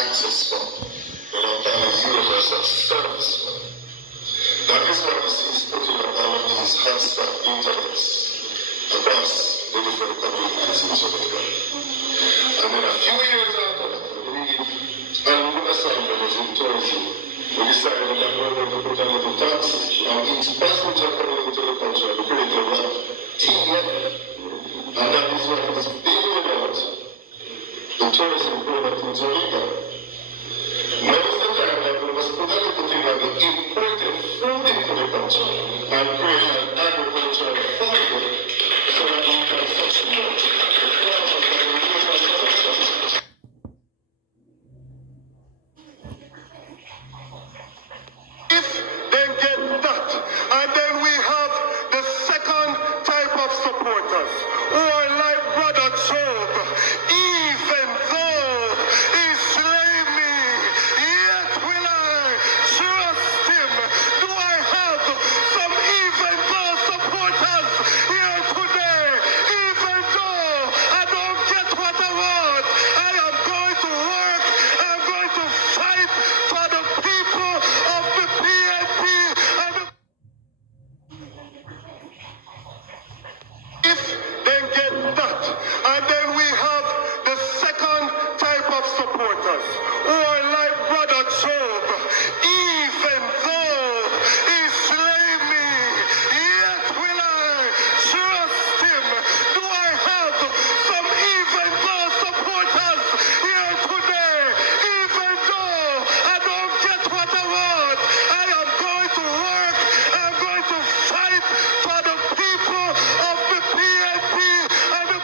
access fund, kind of universal service fund. That is why we see putting up all of these hotspot internets across the different communities in Jamaica. And then a few years after that, I believe, and when Assembly was in tourism, we decided that we were going to put a little tax on each passenger coming into the country at the great level of TN. And that is what was bailing out the tourism product in Jamaica. Now is the time that we must put a little thing on the imported food into the country and create an agricultural food so that we can support the farmers and the local production. If they get that, and then we have the second type of supporters who are like Brother Job, even though he slayed me, yet will I trust him. Do I have some even though supporters here today? Even though I don't get what I want, I am going to work, I'm going to fight for the people of the PNP and the if they get that, and then we have the second type of supporters who are like Brother Job, even though he slayed me, yet will I trust him. Do I have some even though supporters here today? Even though I don't get what I want, I am going to work, I'm going to fight for the people of the PNP and the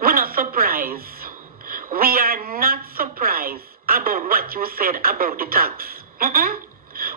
We're not surprised. We are not surprised about what you said about the tax.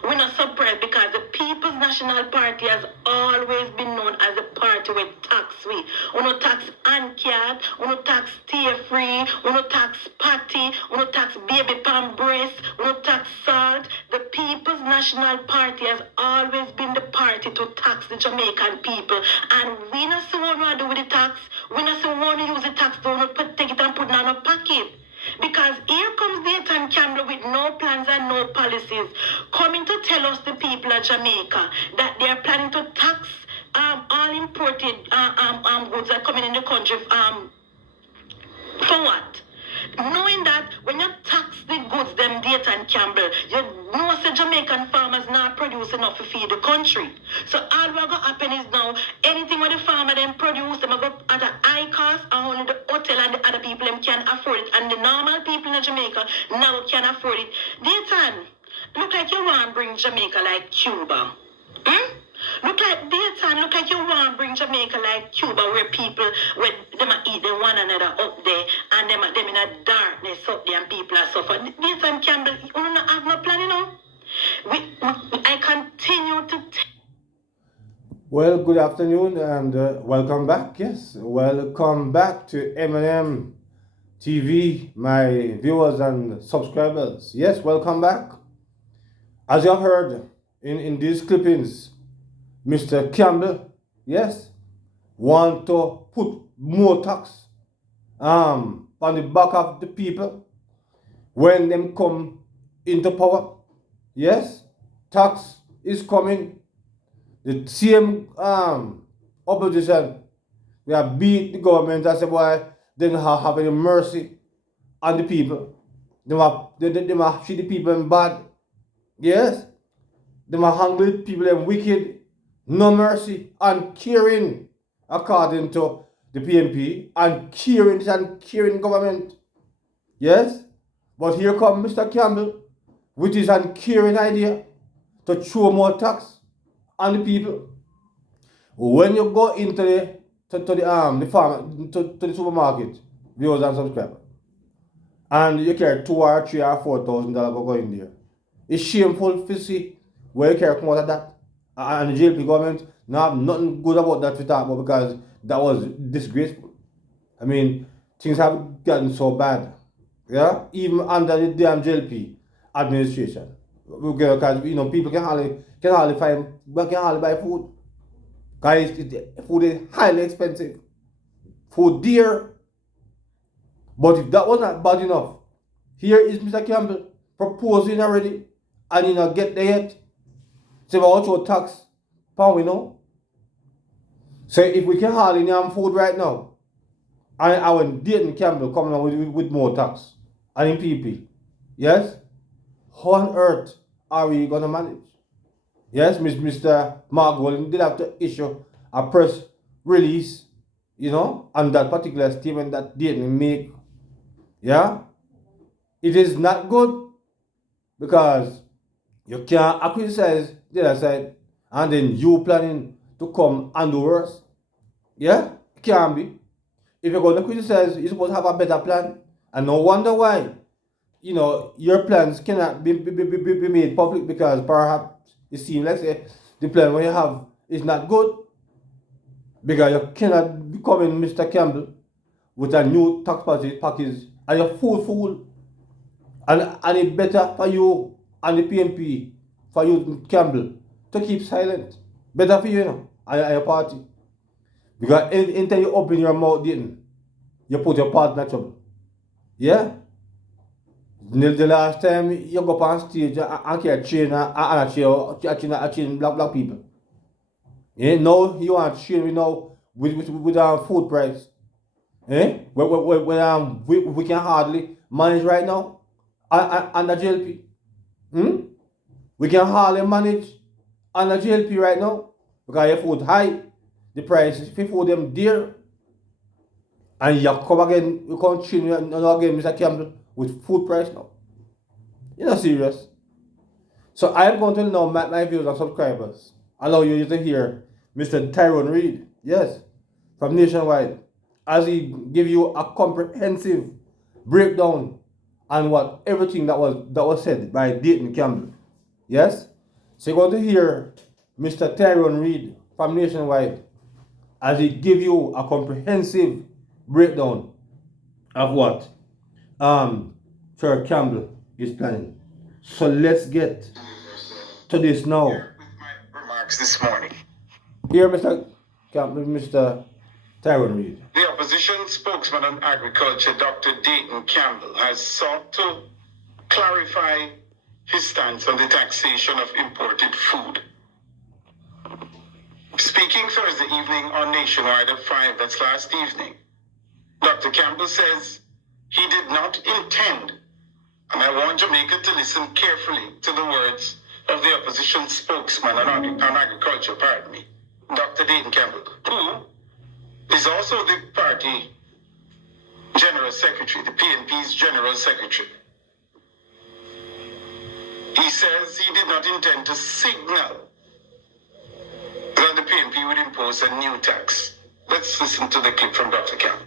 We're not surprised because the People's National Party has always been known as a party with tax we. We no tax ANCAT, we no tax stay free, we no tax patty, we no tax baby pan breast, we no tax salt. The People's National Party has always been the party to tax the Jamaican people. And we not see what we want to do with the tax. We not see what we want to use the tax to take it and put it in our pocket. Because here comes Dayton Campbell with no plans and no policies, coming to tell us the people of Jamaica that they are planning to tax all imported goods that are coming in the country. For what? Knowing that when you tax the goods, them Dayton Campbell, you know the Jamaican farmers not produce enough to feed the country. So all what going to happen is now, anything when the farmer then produce, them go at a high cost, and only the hotel and the other people them can afford it. And the normal people in Jamaica now can afford it. Dayton, look like you want to bring Jamaica like Cuba. Look like Dayton, look like you want to bring Jamaica like Cuba, where people, where them are eating one another up there, and them in a darkness up there, and people are suffering. Dayton Campbell, you don't have no plan, you know? I continue to Well, good afternoon and welcome back. Yes, welcome back to M&M TV, my viewers and subscribers. Yes, welcome back. As you have heard in these clippings, Mr. Campbell, yes, want to put more tax on the back of the people when them come into power. Yes, tax is coming. The same opposition, we have beat the government and say, boy, they don't have any mercy on the people. They have treat the people in bad. Yes, they have handle people in wicked. No mercy and caring, according to the PNP, and caring government. Yes, but here comes Mr. Campbell with his uncaring idea to throw more tax on the people. When you go into the farm to the supermarket, viewers and subscribers, and you carry $2,000 or $3,000 or $4,000 for going there, it's shameful to see where you carry come out of that. And the JLP government now have nothing good about that to talk about because that was disgraceful. I mean, things have gotten so bad. Yeah, even under the damn JLP administration, because people can hardly buy food. Guys, food is highly expensive. food dear. But if that was not bad enough, here is Mr. Campbell proposing already, and he not get there yet. So if I want to tax, pound we know. So if we can hardly name food right now, and our Dayton Campbell coming out with more tax, and in PP, yes, how on earth are we gonna manage? Yes, Mr. Mark Golden did have to issue a press release, on that particular statement that Dayton make. Yeah, it is not good because you can't criticize the other side and then you planning to come and do worse. Yeah, it can't be. If you're going to criticize, you're supposed to have a better plan. And no wonder why, your plans cannot be made public because perhaps it seems like the plan what you have is not good. Because you cannot become in Mr. Campbell with a new tax package and you're fool. And it's better for you and the PNP, for you, Campbell, to keep silent. Better for you, and your party. Because anytime you open your mouth, you put your partner in trouble. Yeah? The last time you go up on stage and carry a chain and a chain black people. Yeah? Now you want to train with food price. Eh? We can hardly manage right now under GLP. We can hardly manage under GLP right now because your food high, the prices for food them dear, and you come again, you can't train again, Mr. Campbell, with food price now. You're not serious. So I'm going to know my viewers and subscribers. Allow you to hear Mr. Tyrone Reed, yes, from Nationwide, as he give you a comprehensive breakdown on everything that was said by Dayton Campbell. Yes? So you're going to hear Mr. Tyrone Reed from Nationwide as he give you a comprehensive breakdown of what Sir Campbell is planning. So let's get to this now. With my remarks this morning. Here, Mr. Campbell, Mr. Tyrone Reed. The opposition spokesman on agriculture, Dr. Dayton Campbell, has sought to clarify his stance on the taxation of imported food. Speaking Thursday evening on Nationwide at 5, that's last evening, Dr. Campbell says he did not intend, and I want Jamaica to listen carefully to the words of the opposition spokesman on agriculture, Dr. Dayton Campbell, who is also the party general secretary, the PNP's general secretary. He says he did not intend to signal that the PNP would impose a new tax. Let's listen to the clip from Dr. Campbell.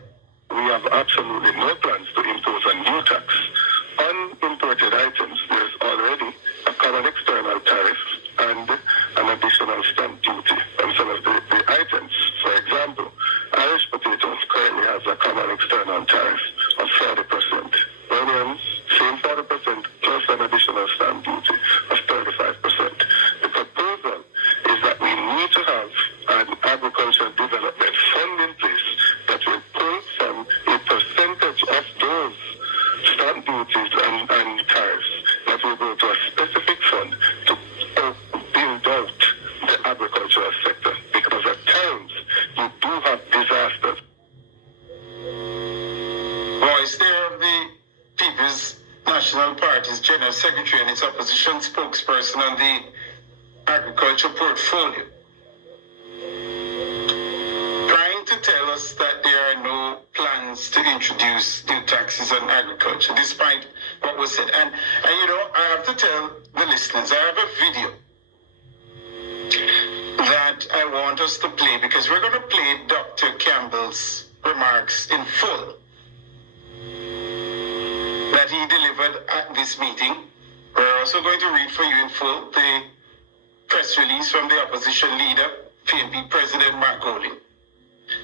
We have absolutely no plans to impose a new tax. On imported items, there is already a common external tariff and an additional stamp duty on some of the items. For example, Irish potatoes currently has a common external tariff of 40%. Onions, same 40% plus an additional stamp duty of 35%. The proposal is that we need to have an agricultural development fund in place that will pull from a percentage of those stamp duties and tariffs that will go to a specific fund to build out the agricultural sector, because at times you do have disasters. Voice there of the People's National Party's General Secretary and its opposition spokesperson on the agriculture portfolio, trying to tell us that there are no plans to introduce new taxes on agriculture, despite what was said. And I have to tell the listeners, I have a video that I want us to play, because we're going to play Dr. Campbell's remarks in full that he delivered at this meeting. We're also going to read for you in full the press release from the opposition leader, PNP President Mark Golden.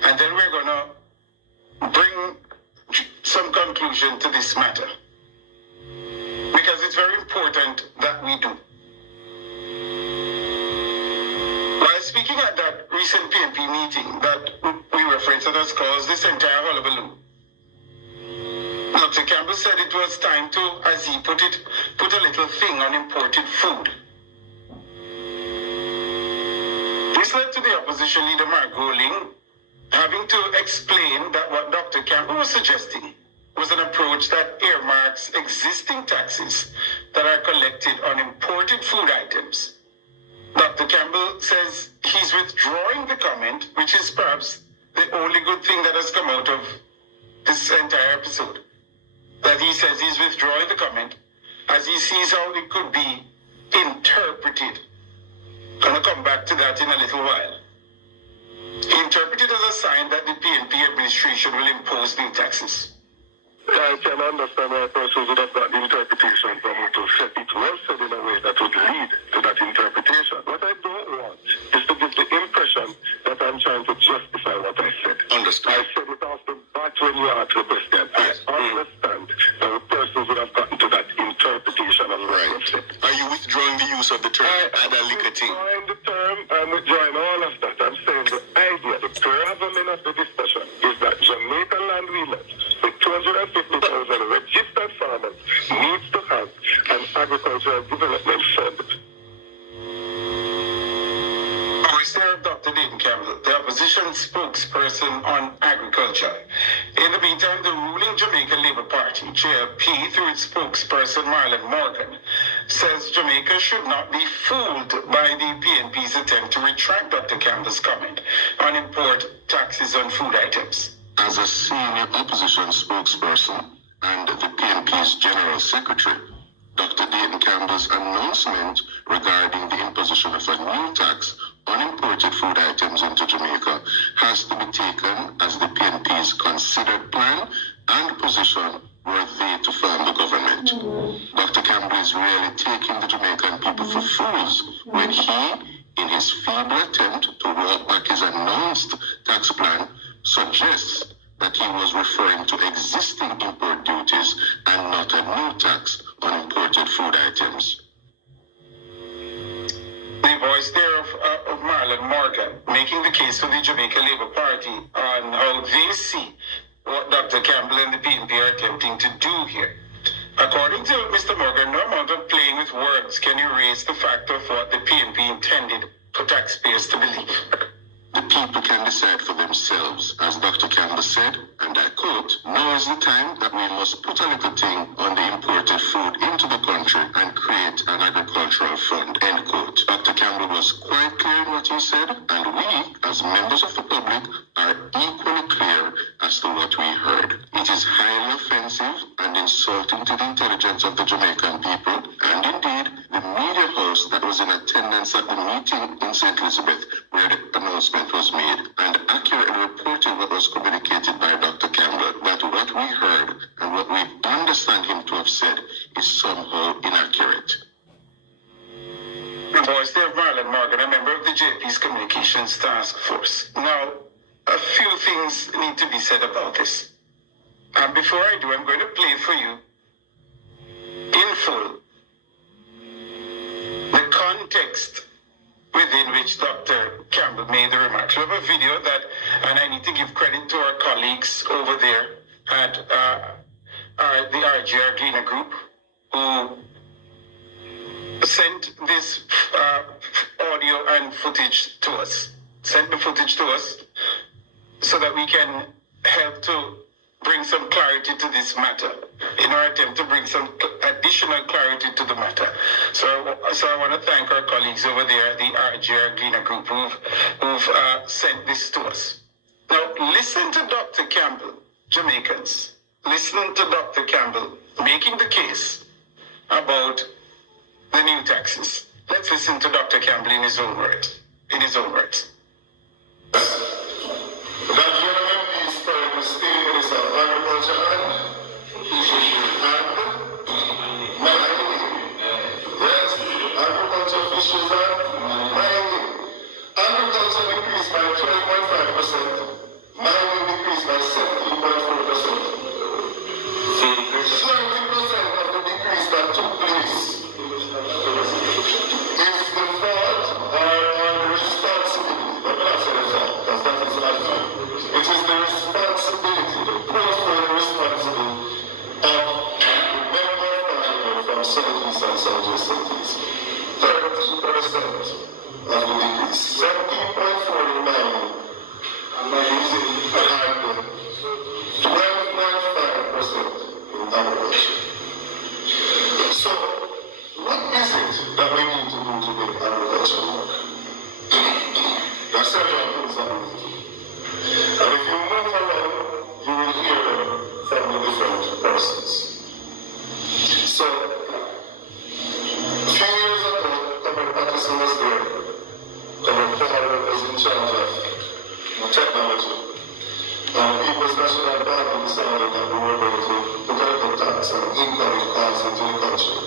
And then we're going to bring some conclusion to this matter, because it's very important that we do. Whilst speaking at that recent PNP meeting that we referenced that has caused this entire hullabaloo, Dr. Campbell said it was time to, as he put it, put a little thing on imported food. This led to the opposition leader, Mark Goling, having to explain that what Dr. Campbell was suggesting was an approach that earmarks existing taxes that are collected on imported food items. Dr. Campbell says he's withdrawing the comment, which is perhaps the only good thing that has come out of this entire episode. That he says he's withdrawing the comment as he sees how it could be interpreted. I'm going to come back to that in a little while. Interpreted as a sign that the PNP administration will impose new taxes. I can understand why persons would have got the interpretation from what was said. It was said in a way that would lead to that interpretation. What I don't want is to give the impression that I'm trying to justify what I said. Understood. I said it off the bat when you asked the question. I understand that the persons would have gotten to that interpretation of what I said. Are you withdrawing the use of the term adalicating? I'm withdrawing the term, I'm withdrawing all of that. I'm saying the idea, the gravamen of the discussion is that Jamaican land wheelers with 250,000 registered farmers needs to have an agricultural development fund. Voice there of Dr. Dayton Campbell, the opposition spokesperson on agriculture. In the meantime, the ruling Jamaican Labour Party, JLP, through its spokesperson Marlon Morgan, says Jamaica should not be fooled by the PNP's attempt to retract Dr. Campbell's comment on import taxes on food items. As a senior opposition spokesperson and the PNP's General Secretary, Dr. Dayton Campbell's announcement regarding the imposition of a new tax on imported food items into Jamaica has to be taken as the PNP's considered plan and position were they to form the government. Dr. Campbell is really taking the Jamaican people for fools when he, in his feeble attempt to walk back his announced tax plan, suggests that he was referring to existing import duties and not a new tax on imported food items. The voice there of Marlon Morgan making the case for the Jamaica Labour Party on how they see what Dr. Campbell and the PNP are attempting to do here. According to Mr. Morgan, no amount of playing with words can erase the fact of what the PNP intended for taxpayers to believe. The people can decide for themselves, as Dr. Campbell said, and I quote, "Now is the time that we must put a little thing on the imported food into the country and create an agricultural fund," end quote. Dr. Campbell was quite clear in what he said, and we, as members of the public, are equally clear as to what we heard. It is highly offensive and insulting to the intelligence of the Jamaican people, and indeed, the media host that was in attendance at the meeting in St. Elizabeth, where the announcement was made, and accurately reported what was communicated by Dr. Campbell, that what we heard and what we understand him to have said is somehow inaccurate. The voice there of Marlon Morgan, a member of the JP's Communications Task Force. Now, a few things need to be said about this. And before I do, I'm going to play for you, in full, the context within which Dr. Campbell made the remarks. We have a video that, and I need to give credit to our colleagues over there at the RGR Gleaner Group, who sent this audio and footage to us, sent the footage to us so that we can help to bring some clarity to this matter in our attempt to bring some additional clarity to the matter. So I want to thank our colleagues over there at the RGR Gleaner Group who've sent this to us. Now, listen to Dr. Campbell, Jamaicans. Listen to Dr. Campbell making the case about the new taxes. Let's listen to Dr. Campbell in his own words. That gentleman is currently State Minister of Agriculture and mining. Yes, agriculture, fisheries and mining. Agriculture increased by 12.5%. Mining increased by 17.4%. 20% of the decrease that took place is the fault or the responsibility some adjacencies. 30% of the decrease. 17.49 and 12.5% in agriculture. So, what is it that we need to do to make agriculture work? There are several things that we need to do. And if you move around, you will hear from the different persons. So, a few years ago, Governor Patterson was there. Governor Paul was in charge of technology. People's National Party decided that we were going to put a tax on income costs into the country.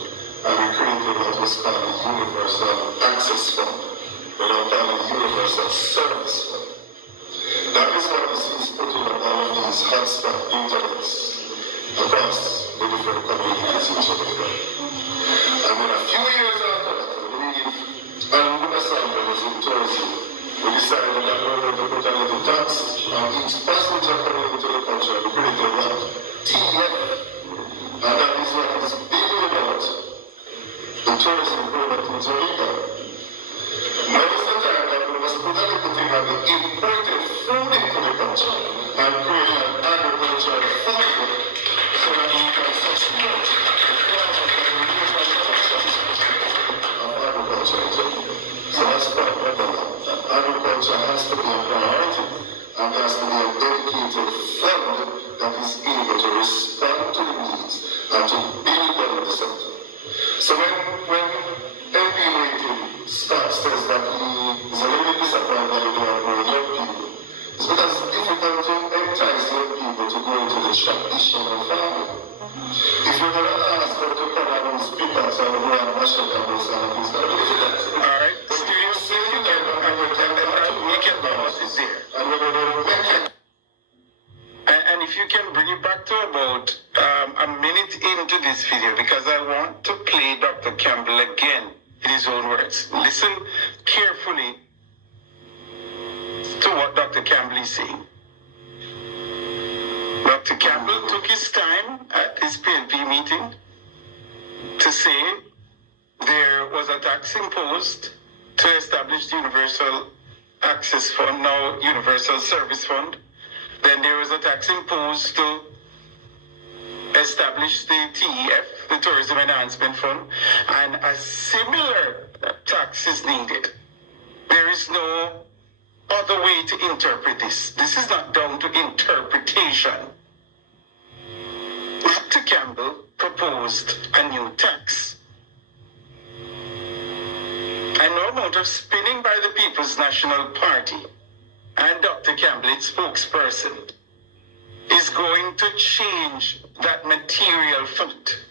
And we created what was called the Universal Access Fund. We now call it the Universal Service Fund. That is what you see is putting up all of these hotspot internets across the different communities in Jamaica. And then a few years after that, I believe, and Munasambo was in tourism, we decided that we were going to put a little tax on each passenger coming into the country. We created what? TF. And that is what is big about the tourism product in Jamaica. Now is the time that we must put a little thing on the imported food into the country and create an agricultural food so that we can support agriculture in Jamaica. So that's part of the law. Agriculture has to be a priority and there has to be a dedicated fund that is able to respond to the needs and to build up the sector. So when MP Waiting starts says that he is a little bit disappointed that we are more young people, it's because it's difficult to entice young people to go into the traditional farming. If you're going to ask them to come out and speak out and go and mash up and it's going to be difficult. All right, Studio C, we can balance is there. And we're going to make it. And if you can bring it back to about a minute into this video, because I want to play Dr. Campbell again in his own words. Listen carefully to what Dr. Campbell is saying. Dr. Campbell took his time at this PNP meeting to say there was a tax imposed to establish the Universal Access Fund, now Universal Service Fund. Then there was a tax imposed to establish the TEF, the Tourism Enhancement Fund, and a similar tax is needed. There is no other way to interpret this. This is not down to interpretation. Dr. Campbell proposed a new tax. And no amount of spinning by the People's National Party and Dr. Campbell, its spokesperson, is going to change that material fact.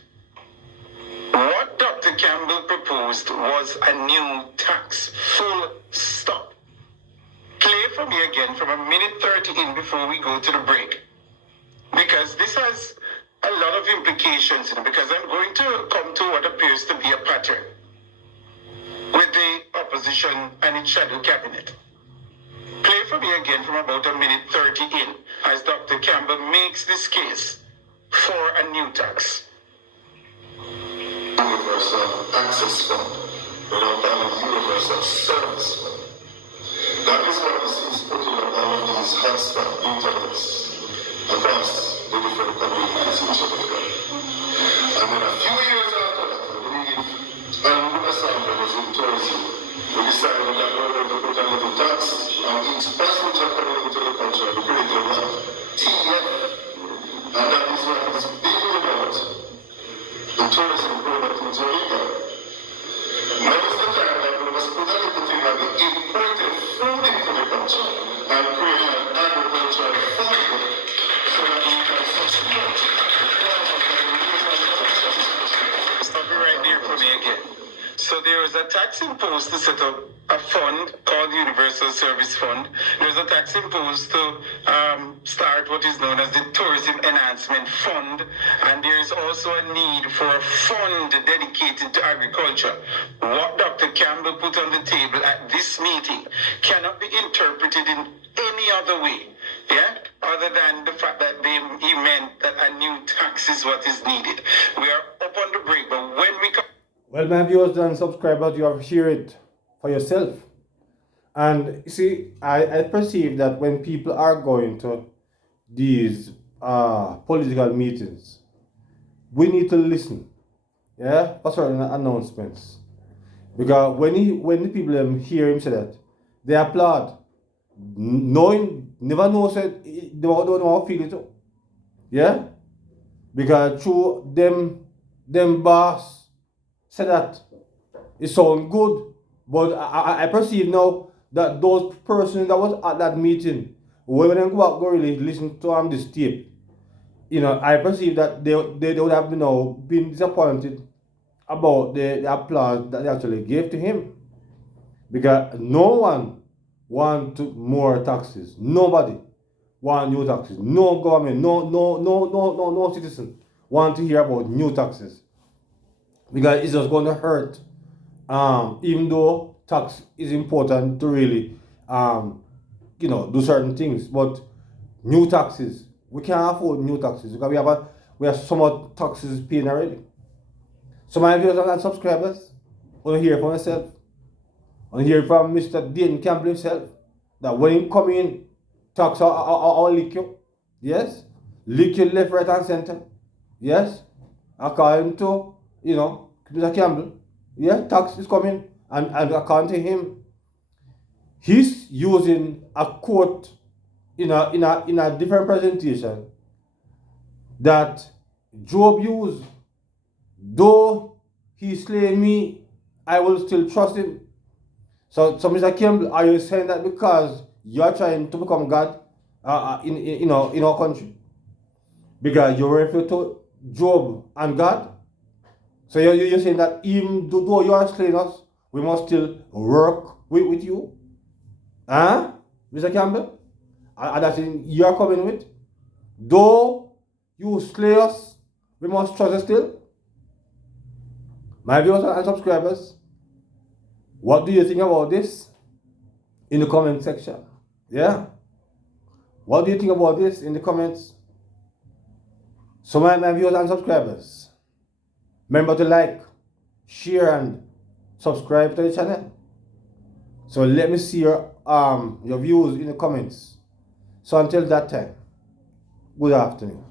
What Dr. Campbell proposed was a new tax, full stop. Play for me again from a minute 30 in before we go to the break. Because this has a lot of implications in it, because I'm going to come to what appears to be a pattern with the opposition and its shadow cabinet. Play for me again from about a minute 30 in as Dr. Campbell makes this case for a new tax. Universal Access Fund, we now call it Universal Service Fund. That is what you see is putting up all of these hotspot internets across the different communities in Jamaica. And then a few years after that, I believe, and Munasambo was in tourism, we decided that we were going to put a little tax on each passenger coming into the country. We created what? TF. And that is what is big about the tourism product in Jamaica. Now is the time that we must put a little thing on the imported food into the country and create an agricultural food so that we can support Stop it right there for me again. So there was a tax imposed to set up a fund called the Universal Service Fund. There was a tax imposed to start what is known as the Tourism Enhancement Fund. And there is also a need for a fund dedicated to agriculture. What Dr. Campbell put on the table at this meeting cannot be interpreted in any other way, other than the fact that he meant that a new tax is what is needed. We are up on the break, but when we come... Well, my viewers and subscribers, you have to hear it for yourself. And you see, I perceive that when people are going to these political meetings, we need to listen, yeah, for certain announcements. Because when the people hear him say that, they applaud, knowing, never know said they don't know how feel it too. Yeah? Because through them boss said that it sound good. But I perceive now that those persons that was at that meeting, when they go really listen to this tape, I perceive that they would have been disappointed about the applause that they actually gave to him. Because no one want more taxes. Nobody want new taxes. No government, no citizen want to hear about new taxes. Because it's just going to hurt. Even though tax is important to really do certain things. But new taxes, we can't afford new taxes because we have so much taxes paying already. So my viewers and subscribers, I want to hear from myself. I want to hear from Mr. Dayton Campbell himself that when he come in, tax all lick you. Yes? Lick you left, right and center. Yes? According to, Mr. Campbell. Yeah, tax is coming. And according to him, he's using a quote in a different presentation that Job used. Though he slay me, I will still trust him. So Mr. Campbell, are you saying that because you're trying to become God in our country? Because you refer to Job and God? So you're saying that even though you are slaying us, we must still work with you? Huh? Mr. Campbell? And that's in you're coming with? Though you slay us, we must trust you still? My viewers and subscribers, what do you think about this? In the comment section. Yeah? What do you think about this in the comments? So my viewers and subscribers, remember to like, share and subscribe to the channel. So let me see your views in the comments. So until that time, good afternoon.